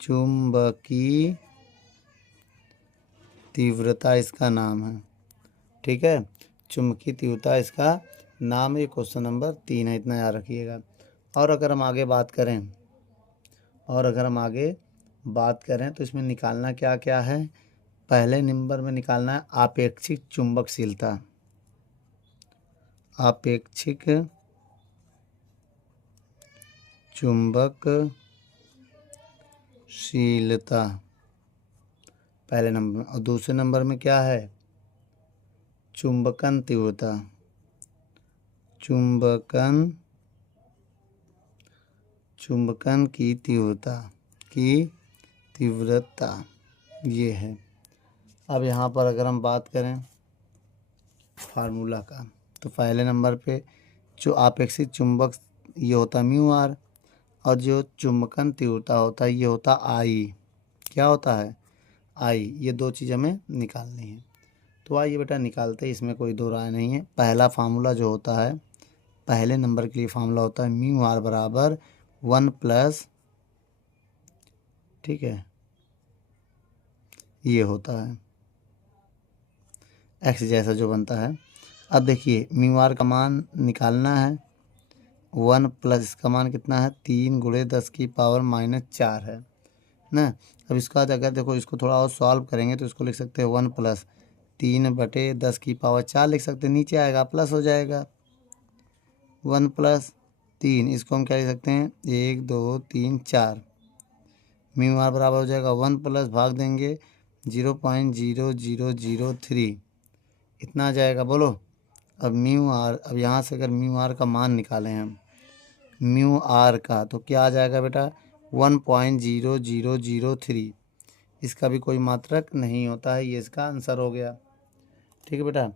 चुंबकीय तीव्रता इसका नाम है। ठीक है, चुंबकीय तीव्रता इसका नाम है। क्वेश्चन नंबर 3 है, इतना याद रखिएगा। और अगर हम आगे बात करें तो इसमें निकालना क्या क्या है, पहले नंबर में निकालना है आपेक्षिक चुंबकशीलता, आपेक्षिक चुंबकशीलता पहले नंबर में, और दूसरे नंबर में क्या है, चुंबकन तीव्रता, चुंबकन की तीव्रता ये है। अब यहाँ पर अगर हम बात करें फार्मूला का, तो पहले नंबर पे जो आपेक्षिक चुंबक ये होता है म्यू आर, और जो चुंबकन तीव्रता होता है ये होता आई, क्या होता है आई। ये दो चीज़ हमें निकालनी है, तो आइए बेटा निकालते हैं, इसमें कोई दो राय नहीं है। पहला फार्मूला जो होता है, पहले नंबर के लिए फार्मूला होता है म्यू आर बराबर 1+, ठीक है, ये होता है एक्स जैसा जो बनता है। अब देखिए म्यू आर का मान निकालना है, 1+ इसका मान कितना है, 3 गुणे 10 की पावर -4 है ना। अब इसका अगर देखो इसको थोड़ा और सॉल्व करेंगे तो इसको लिख सकते हैं 1+ 3 बटे 10 की पावर 4 लिख सकते हैं, नीचे आएगा प्लस हो जाएगा, 1+3, इसको हम क्या लिख सकते हैं 1 2 3 4। म्यू आर बराबर हो जाएगा 1 प्लस भाग देंगे 0.0003, इतना आ जाएगा। बोलो अब म्यू आर, अब यहाँ से अगर म्यू आर का मान निकालें हम म्यू आर का, तो क्या आ जाएगा बेटा 1.0003। इसका भी कोई मात्रक नहीं होता है, ये इसका आंसर हो गया। ठीक है बेटा।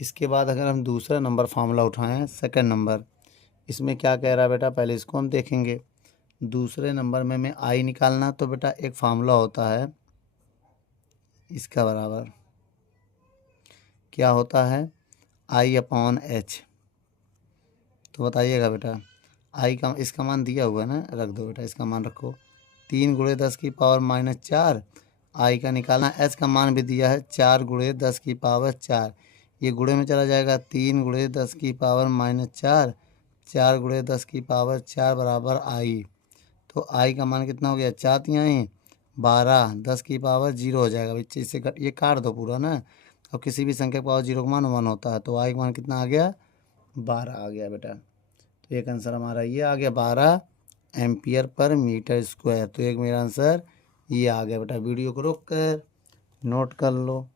इसके बाद अगर हम दूसरा नंबर फार्मूला उठाएं, सेकंड नंबर, इसमें क्या कह रहा है बेटा, पहले इसको हम देखेंगे। दूसरे नंबर में हमें आई निकालना, तो बेटा एक फार्मूला होता है इसका बराबर, क्या होता है I/H। तो बताइएगा बेटा, आई का इसका मान दिया हुआ है ना, रख दो बेटा, इसका मान रखो 3 × 10⁻⁴। आई का निकालना, एच का मान भी दिया है 4 × 10⁻⁴। ये गुणे में चला जाएगा 3 × 10⁻⁴, 4 × 10⁻⁴ बराबर आई। तो आई का मान कितना हो गया, 4×3 = 12, 10⁻0 हो जाएगा बच्चे, इससे ये काट दो पूरा ना। और किसी भी संख्या का पावर 0 का मान 1 होता है, तो आई का मान कितना आ गया 12 आ गया बेटा। तो एक आंसर हमारा ये आ गया 12 एम्पियर पर मीटर स्क्वायर। तो एक मेरा आंसर ये आ गया बेटा। वीडियो को रोक कर नोट कर लो।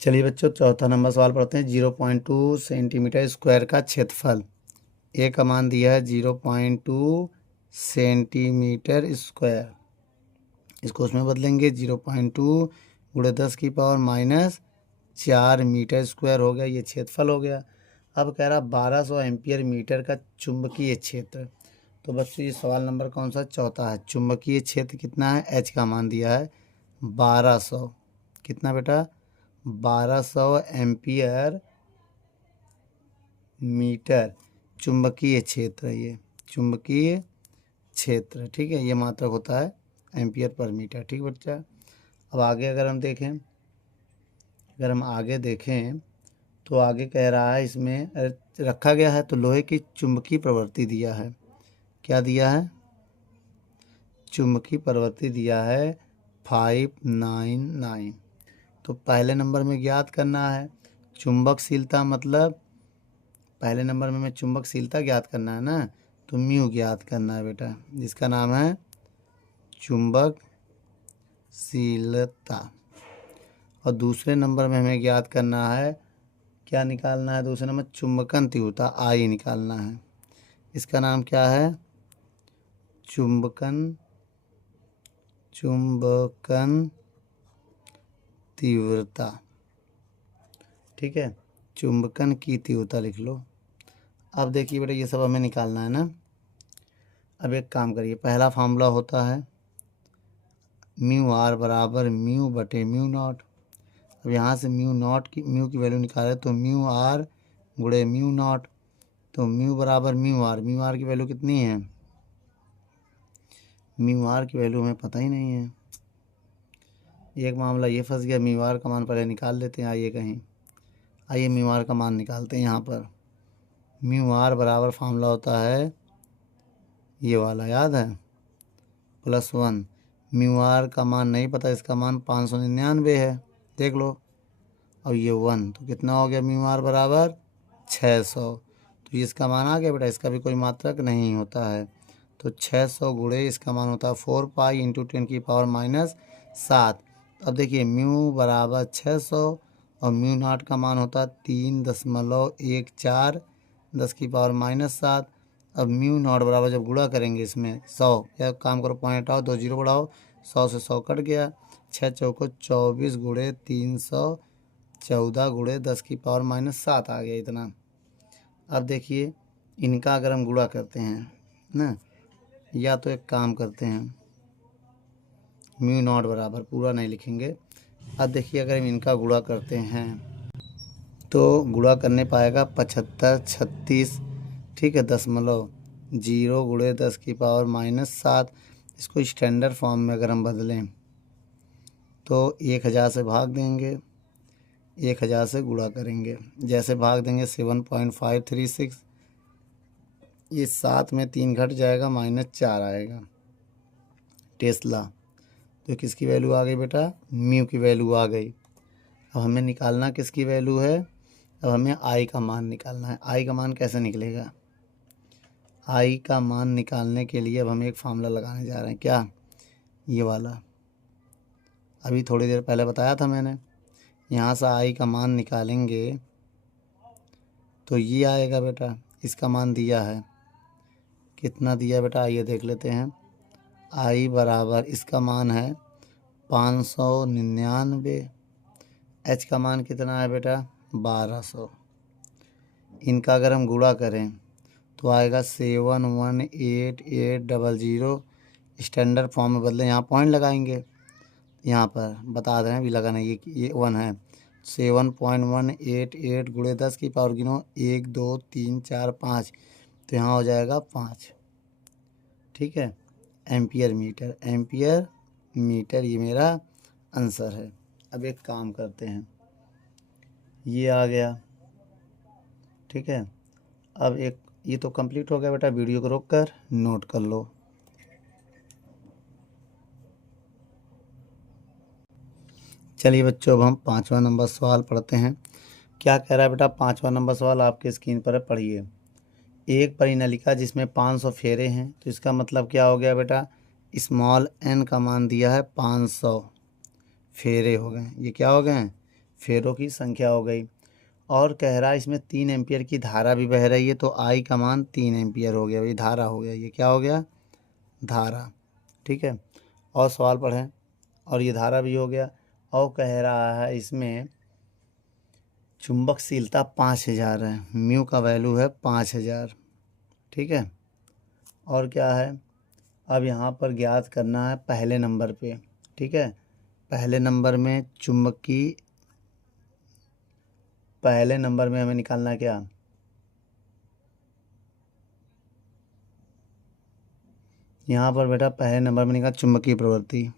चलिए बच्चों, चौथा नंबर सवाल पढ़ते हैं। 0.2 सेंटीमीटर स्क्वायर का क्षेत्रफल, ए का मान दिया है 0.2 सेंटीमीटर स्क्वायर। इसको उसमें बदलेंगे 0.2 × 10⁻⁻⁴ मीटर स्क्वायर हो गया, ये क्षेत्रफल हो गया। अब कह रहा 1200 एम्पियर मीटर का चुंबकीय क्षेत्र। तो बच्चों ये सवाल नंबर कौन सा, चौथा है। चुंबकीय क्षेत्र कितना है, एच का मान दिया है 1200, कितना बेटा 1200 एम्पियर मीटर चुंबकीय क्षेत्र है, ये चुंबकीय क्षेत्र। ठीक है, ये मात्रक होता है एम्पियर पर मीटर। ठीक बच्चा। अब आगे अगर हम देखें, अगर हम आगे देखें तो आगे कह रहा है इसमें रखा गया है, तो लोहे की चुंबकीय प्रवृत्ति दिया है। क्या दिया है, चुंबकीय प्रवृत्ति दिया है 599। तो पहले नंबर में ज्ञात करना है चुंबकशीलता, मतलब पहले नंबर में हमें चुंबकशीलता ज्ञात करना है ना, तो म्यू ज्ञात करना है बेटा, जिसका नाम है चुंबकशीलता। और दूसरे नंबर में हमें ज्ञात करना है, क्या निकालना है दूसरे नंबर, चुंबकन तीव्रता, आई निकालना है। इसका नाम क्या है, चुंबकन तीव्रता। ठीक है, चुंबकन की तीव्रता लिख लो। अब देखिए बेटा, ये सब हमें निकालना है ना। अब एक काम करिए, पहला फार्मूला होता है म्यू आर बराबर म्यू बटे म्यू नॉट। अब यहाँ से म्यू की वैल्यू निकाले, तो म्यू आर गुणे म्यू नॉट। तो म्यू बराबर म्यू आर की वैल्यू कितनी है, म्यू आर की वैल्यू हमें पता ही नहीं है। एक मामला ये फंस गया, म्यू आर का मान पहले निकाल लेते हैं। आइए कहीं, आइए म्यू आर का मान निकालते हैं। यहाँ पर म्यू आर बराबर फार्मूला होता है ये वाला, याद है, +1। म्यू आर का मान नहीं पता, इसका मान 599 है, देख लो। और ये 1, तो कितना हो गया, म्यू आर बराबर 600। तो इसका मान आ गया बेटा, इसका भी कोई मात्रक नहीं होता है। तो 600 गुणे इसका मान होता है 4 पाई × 10⁻⁷। अब देखिए म्यू बराबर 600 और म्यू नॉट का मान होता है 3.14 10⁻⁷। अब म्यू नॉट बराबर जब गुणा करेंगे इसमें 100, या काम करो पॉइंट हटाओ, 2 जीरो बढ़ाओ, 100 से 100 कट गया, 6 चौको 24 गुणे 314 गुणे 10⁻⁷ आ गया इतना। अब देखिए इनका अगर हम गुणा करते हैं ना, या तो एक काम करते हैं, म्यू नॉट बराबर पूरा नहीं लिखेंगे। अब देखिए अगर हम इनका गुणा करते हैं तो गुणा करने पाएगा 75 36, ठीक है, 0.0 गुणे 10⁻⁷। इसको स्टैंडर्ड फॉर्म में अगर हम बदलें तो 1000 से भाग देंगे, 1000 से गुणा करेंगे, जैसे भाग देंगे 7.536, ये 7 में 3 घट जाएगा, -4 आएगा। टेस्ला, तो किसकी वैल्यू आ गई बेटा, म्यू की वैल्यू आ गई। अब हमें निकालना किसकी वैल्यू है, अब हमें आई का मान निकालना है। आई का मान कैसे निकलेगा? आई का मान निकालने के लिए अब हम एक फार्मूला लगाने जा रहे हैं। क्या? ये वाला, अभी थोड़ी देर पहले बताया था मैंने। यहाँ से आई का मान निकालेंगे तो ये आएगा बेटा। इसका मान दिया है, कितना दिया बेटा? आइए देख लेते हैं। आई बराबर, इसका मान है 599। एच का मान कितना है बेटा? 1200। इनका अगर हम गुणा करें तो आएगा 718,800। स्टैंडर्ड फॉर्म में बदले, यहाँ पॉइंट लगाएंगे। यहाँ पर बता दें अभी लगाना, ये 1 है। 7.188 गुणे 10 की पावर गिनो, 1 2 3 4 5, तो यहाँ हो जाएगा 5। ठीक है, एम्पियर मीटर। एम्पियर मीटर ये मेरा आंसर है। अब एक काम करते हैं, ये आ गया। ठीक है, अब एक ये तो कंप्लीट हो गया बेटा। वीडियो को रोक कर नोट कर लो। चलिए बच्चों, अब हम 5वां नंबर सवाल पढ़ते हैं। क्या कह रहा है बेटा? 5वां नंबर सवाल आपके स्क्रीन पर है, पढ़िए। एक परिनलिका जिसमें 500 फेरे हैं, तो इसका मतलब क्या हो गया बेटा? स्मॉल n का मान दिया है 500, फेरे हो गए। ये क्या हो गए? फेरों की संख्या हो गई। और कह रहा है इसमें 3 एम्पियर की धारा भी बह रही है, तो आई का मान 3 एम्पियर हो गया। ये धारा हो गया, ये क्या हो गया? धारा। ठीक है, और सवाल पढ़ें। और ये धारा भी हो गया। और कह रहा है इसमें चुंबकशीलता 5000 है, म्यू का वैल्यू है 5000। ठीक है, और क्या है? अब यहाँ पर ज्ञात करना है पहले नंबर पे। ठीक है, पहले नंबर में पहले नंबर में हमें निकालना है क्या? यहाँ पर बेटा पहले नंबर में निकाल चुंबकीय प्रवृत्ति।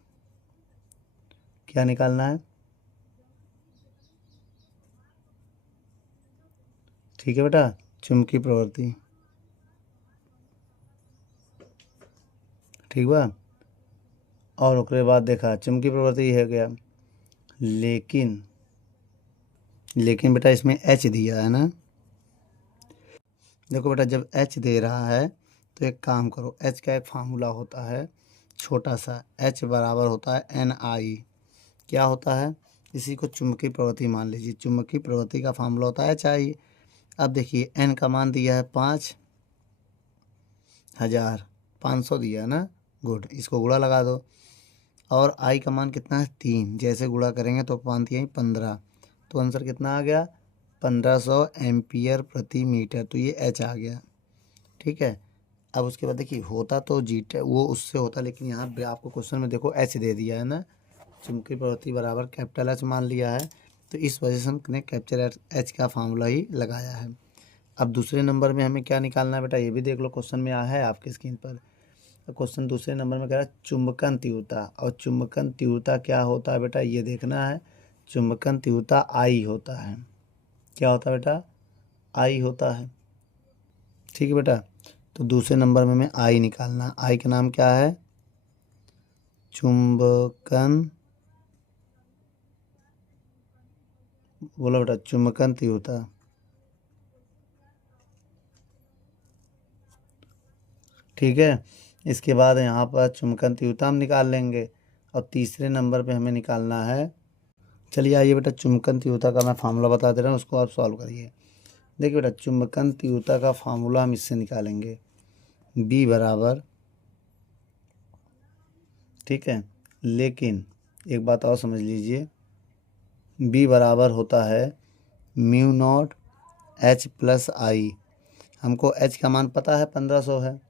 क्या निकालना है? ठीक है बेटा, चुंबकीय प्रवृत्ति। ठीक बा। और उसके बाद देखा चुंबकीय प्रवृत्ति है गया, लेकिन बेटा इसमें एच दिया है ना। देखो बेटा, जब एच दे रहा है तो एक काम करो, एच का एक फार्मूला होता है छोटा सा, एच बराबर होता है एन आई। क्या होता है? इसी को चुंबकीय प्रवृत्ति मान लीजिए। चुंबकीय प्रवृत्ति का फार्मूला होता है एच आई। अब देखिए एन का मान दिया है 5000, 500 दिया है ना। गुड, इसको गुणा लगा दो। और आई का मान कितना है? 3। जैसे गुणा करेंगे तो 5 3 15, तो आंसर कितना आ गया? 1500 एम्पियर प्रति मीटर। तो ये एच आ गया। ठीक है, अब उसके बाद देखिए होता तो जीटा वो उससे होता, लेकिन यहाँ पे आपको क्वेश्चन में देखो एच दे दिया है ना। चुंबकीय प्रवृत्ति बराबर कैपिटल एच मान लिया है, तो इस वजह से हमने कैप्चर एच का फार्मूला ही लगाया है। अब दूसरे नंबर में हमें क्या निकालना है बेटा? ये भी देख लो, क्वेश्चन में आया है आपकी स्क्रीन पर। क्वेश्चन दूसरे नंबर में कह रहा है चुंबकन तीव्रता। और चुंबकन तीव्रता क्या होता है बेटा? ये देखना है। चुंबकन तीव्रता आई होता है। क्या होता है बेटा? आई होता है। ठीक है बेटा, तो दूसरे नंबर में हमें आई निकालना। आई का नाम क्या है? चुंबकन, बोलो बेटा, चुंबकन तीव्रता। ठीक है, इसके बाद यहाँ पर चुंबकन तीव्रता हम निकाल लेंगे। और तीसरे नंबर पे हमें निकालना है, चलिए आइए बेटा, चुंबकन तीव्रता का मैं फार्मूला बता दे रहा हूँ, उसको आप सॉल्व करिए। देखिए बेटा, चुंबकन तीव्रता का फार्मूला हम इससे निकालेंगे, बी बराबर। ठीक है, लेकिन एक बात और समझ लीजिए, बी बराबर होता है म्यू नॉट एच प्लस आई। हमको एच का मान पता है 1500 है,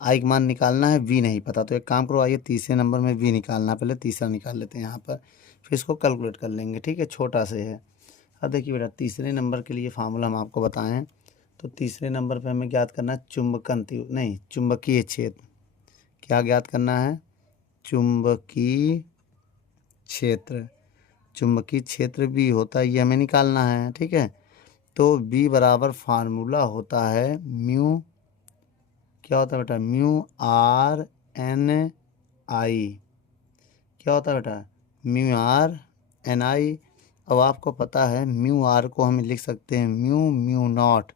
आई का मान निकालना है, वी नहीं पता। तो एक काम करो, आइए तीसरे नंबर में वी निकालना, पहले तीसरा निकाल लेते हैं यहाँ पर, फिर इसको कैलकुलेट कर लेंगे। ठीक है, छोटा से है। अब देखिए बेटा, तीसरे नंबर के लिए फार्मूला हम आपको बताएं, तो तीसरे नंबर पे हमें ज्ञात करना है चुंबकीय क्षेत्र। क्या ज्ञात करना है? चुंबकीय क्षेत्र। चुंबकीय क्षेत्र भी होता है, ये हमें निकालना है। ठीक है, तो बी बराबर फार्मूला होता है म्यू, क्या होता है बेटा? म्यू आर एन आई। क्या होता है बेटा? म्यू आर एन आई। अब आपको पता है म्यू आर को हम लिख सकते हैं म्यू नॉट,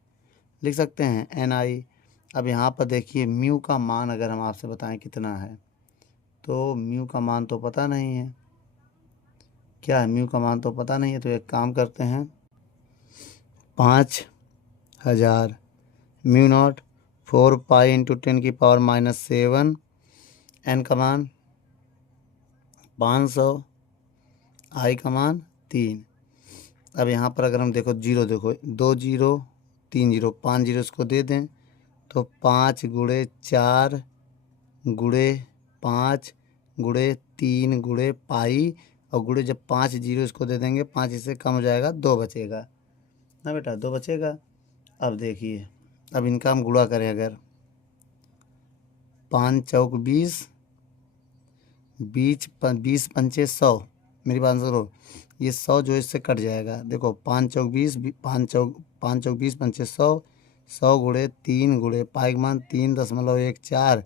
लिख सकते हैं NI। अब यहाँ पर देखिए म्यू का मान अगर हम आपसे बताएं कितना है, तो म्यू का मान तो पता नहीं है, क्या है म्यू का मान तो पता नहीं है। तो एक काम करते हैं, 5000 mu naught 4 pi into 10⁻⁷ n का मान 500, आई का मान 3। अब यहाँ पर अगर हम देखो जीरो, देखो 2 जीरो 3 जीरो 5 जीरो इसको दे दें तो 5 गुणे 4 गुणे 5 गुणे 3 गुणे पाई, और गुणे जब 5 जीरो इसको दे देंगे 5 इससे कम हो जाएगा, 2 बचेगा ना बेटा, 2 बचेगा। अब देखिए, अब इनका हम गुणा करें अगर 5 चौक 20, 20 पंचे 100, मेरी बात सुनो, ये 100 जो इससे कट जाएगा, देखो 5 चौक 20, 5 चौक 20 पंचे 100, 100 गुणे 3 गुणे पाई का मान 3.14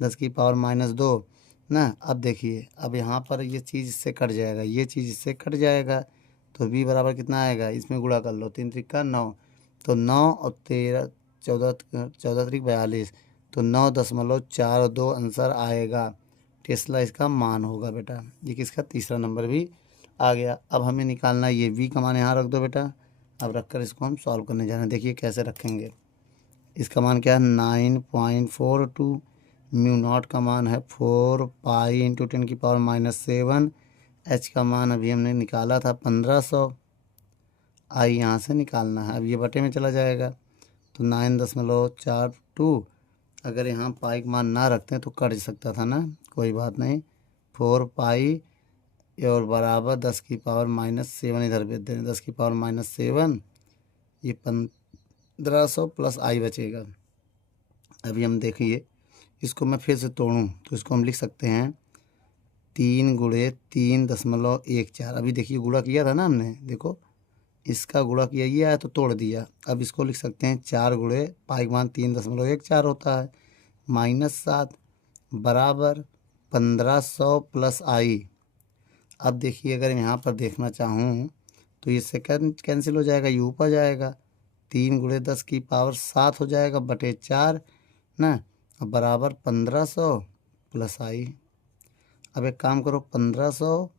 10⁻⁻2 ना। अब देखिए, अब यहाँ पर ये चीज़ इससे कट जाएगा, ये चीज़ इससे कट जाएगा, तो b बराबर कितना आएगा, इसमें गुणा कर लो, 3 त्रिका 9, तो 9 और 13 14 त्रिक 42, तो 9.42 आंसर आएगा। टेस्ला इसका मान होगा बेटा। ये किसका, तीसरा नंबर भी आ गया। अब हमें निकालना है ये v का मान, यहाँ रख दो बेटा। अब रखकर इसको हम सॉल्व करने जा रहे हैं। देखिए कैसे रखेंगे, इसका मान क्या है 9.42, म्यू नॉट का मान है 4 पाई इंटू 10⁻⁷, h का मान अभी हमने निकाला था 1500, आई यहाँ से निकालना है। अब ये बटे में चला जाएगा, तो 9.42, अगर यहाँ पाई का मान ना रखते तो कट सकता था ना, कोई बात नहीं, 4 पाई और बराबर 10⁻⁷, इधर भेज दें 10⁻⁷, ये 1500 प्लस आई बचेगा। अभी हम देखिए, इसको मैं फिर से तोड़ूँ तो इसको हम लिख सकते हैं 3 गुणे 3.14। अभी देखिए गुणा किया था ना हमने, देखो इसका गुणा किया, ये आया तो तोड़ दिया। अब इसको लिख सकते हैं 4 गुणे पाई का मान 3.14 होता है, -7 बराबर 1500 प्लस आई। अब देखिए, अगर यहाँ पर देखना चाहूँ तो ये सेकंड कैंसिल हो जाएगा, ये ऊपर जाएगा, 3 गुणे 10⁻7 हो जाएगा बटे 4 ना, अब बराबर 1500 प्लस आई। अब एक काम करो, 1500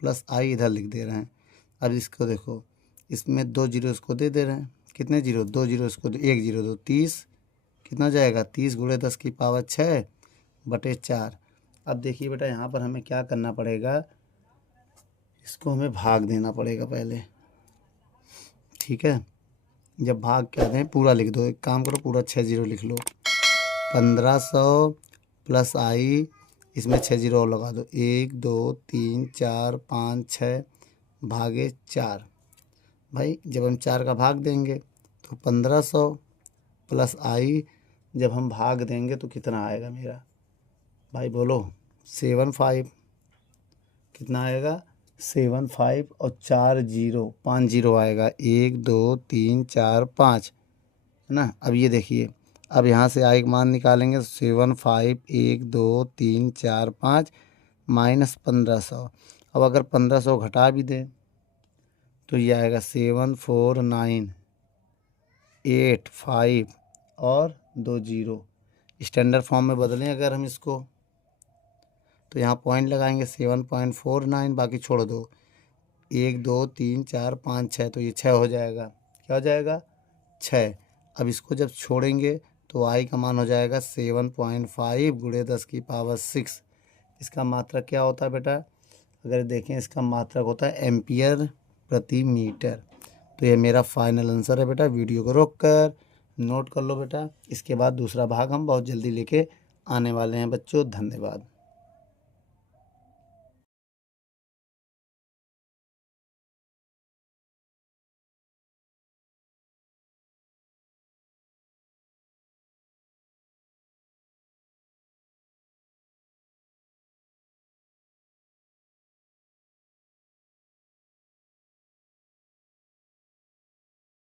प्लस आई इधर लिख दे रहे हैं। अब इसको देखो, इसमें 2 जीरो इसको दे रहे हैं, कितने जीरो, 2 जीरो इसको 1 जीरो 2, 30 कितना जाएगा, 30 गुणे 10⁻6 बटे 4। अब देखिए बेटा, यहाँ पर हमें क्या करना पड़ेगा, इसको हमें भाग देना पड़ेगा पहले, ठीक है। जब भाग क्या दें, पूरा लिख दो, एक काम करो पूरा 6 जीरो लिख लो, 1500 प्लस आई, इसमें 6 जीरो और लगा दो, 1 2 3 4 5 6 भागे 4। भाई जब हम 4 का भाग देंगे तो 1500 प्लस आई, जब हम भाग देंगे तो कितना आएगा मेरा भाई, बोलो 75, कितना आएगा 75, और 4 जीरो 5 जीरो आएगा, 1 2 3 4 5 है ना। अब ये देखिए, अब यहाँ से आई का मान निकालेंगे, 75 1 2 3 4 5 माइनस 1500। अब अगर 1500 घटा भी दें तो ये आएगा 74985 और 2 जीरो। स्टैंडर्ड फॉर्म में बदलें अगर हम इसको, तो यहाँ पॉइंट लगाएंगे 7.49, बाकी छोड़ दो, 1 2 3 4 5 6, तो ये 6 हो जाएगा, क्या हो जाएगा 6। अब इसको जब छोड़ेंगे तो आई का मान हो जाएगा 7.5 गुणे 10⁻6। इसका मात्रक क्या होता है बेटा, अगर देखें इसका मात्रक होता है एम्पियर प्रति मीटर। तो ये मेरा फाइनल आंसर है बेटा। वीडियो को रोक कर नोट कर लो बेटा, इसके बाद दूसरा भाग हम बहुत जल्दी लेके आने वाले हैं बच्चों। धन्यवाद।